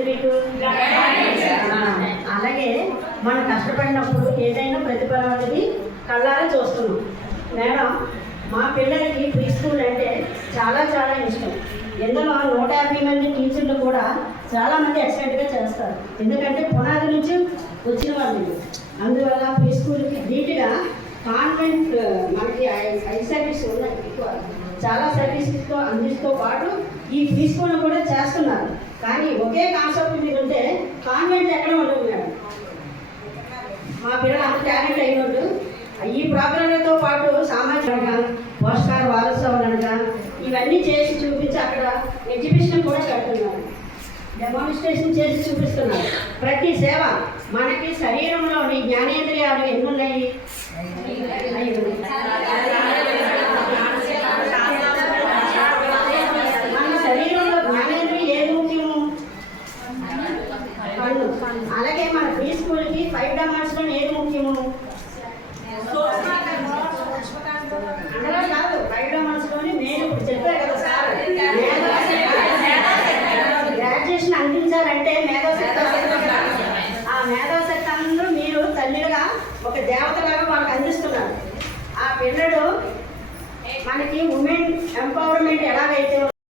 అనిపించింది మీకు? అలాగే మనం కష్టపడినప్పుడు ఏదైనా ప్రతిఫలం అనేది కళ్ళారా చూస్తున్నాం. మేడం, మా పిల్లలకి ప్రీ స్కూల్ అంటే చాలా చాలా ఇష్టం. ఇందులో 150 మంది టీచర్లు కూడా చాలామంది ఎక్సలెంట్గా చేస్తారు. ఎందుకంటే పునాది నుంచి వచ్చిన వాళ్ళు. అందువల్ల ప్రీ స్కూల్కి ధీటుగా కాన్వెంట్ మనకి ఐ సర్వీస్ ఉన్నాయి, ఎక్కువ చాలా సర్వీసెస్తో అందిస్తూ పాటు ఈ ప్రీ స్కూల్ కూడా చేస్తున్నారు. కానీ ఒకే కాన్సెప్ట్ మీద ఉంటే కాన్వెంట్ ఎక్కడ ఉండదు మేడం. మా పిల్లలు అంత టాలెంట్ అయినట్టు ఈ ప్రోగ్రాంలతో పాటు సామాజికంగా పోషకాహార వారోత్సవాలుగా ఇవన్నీ చేసి చూపించి అక్కడ ఎగ్జిబిషన్ కూడా పెడుతున్నారు, డెమాన్స్ట్రేషన్ చేసి చూపిస్తున్నారు. ప్రతి సేవ మనకి శరీరంలోని జ్ఞానేంద్రియాలు ఎన్ని ఉన్నాయి? మన శరీరంలో జ్ఞానేంద్రియం ఏది ముఖ్యము? కళ్ళు. అలాగే మన ప్రీ స్కూల్కి 5 డైమెన్షన్లో ఏది ముఖ్యము? అందులో కాదు, 5 డైమెన్షన్లోని నేను ఇప్పుడు చెప్పారు కదా సార్, గ్రాడ్యుయేషన్ అందించాలంటే మేధోశక్తి. ఆ మేధోశక్తి అందరూ మీరు తల్లిగా ఒక దేవతలాగా వాళ్ళకి అందిస్తున్నారు. ఆ పిల్లడు మనకి ఉమెన్ ఎంపవర్మెంట్ ఎలాగైతే